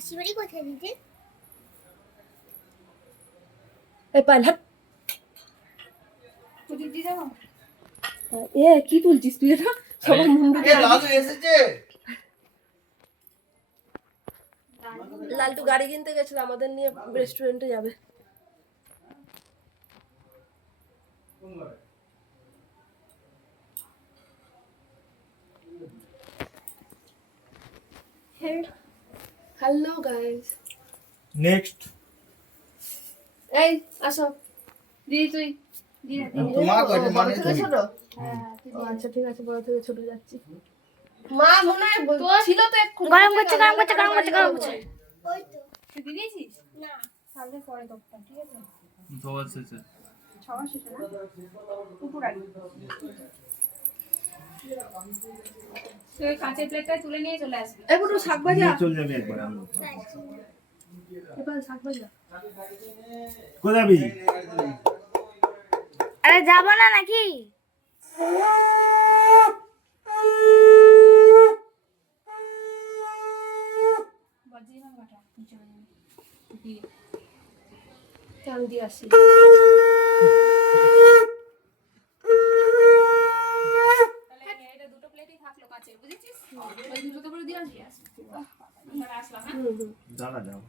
মাসি বাড়ি কোথায় দিদি? এই পাল হাট। দিদি যাবো এ কি তুলছিস তুই এটা? সবার মুন্ডু লালু এসেছে। লালটু গাড়ি কিনতে গেছিল, আমাদের নিয়ে রেস্টুরেন্টে যাবে। হ্যালো গাইস, নেক্সট এই আসো। দিদি তুই তোমার বড় মানে থেকে ছোট? ও আচ্ছা ঠিক আছে, বড় থেকে ছোট যাচ্ছি। মা মনে হয় ছিল তো এক্ষুনি। গরম করছে, গরম করছে, গরম করছে, গরম করছে। ওই তো তুই দিয়ে দিয়েছিস না তাহলে পরে দোকটা ঠিক আছে তো এসেছে। 6 মাস শেষে না উপর আগে তুই কাঁচের প্লেটটা তুলে নিয়ে চলে আসবি এই বুড়ো শাক ভাজা, চল যাবে একবার আমরা। এবার শাক ভাজা। কোথায় যাবি? আরে যাবো না নাকি? বজ্রিমান কাটা নিচে আমি দিয়ে আসি। তাহলে এটা দুটো প্লেটই থাকলো কাঁচের বুঝেছিস ওই দুটো করে দিয়ে আসবি আসলাম হ্যাঁ হুম হুম। দাঁড়া যাও।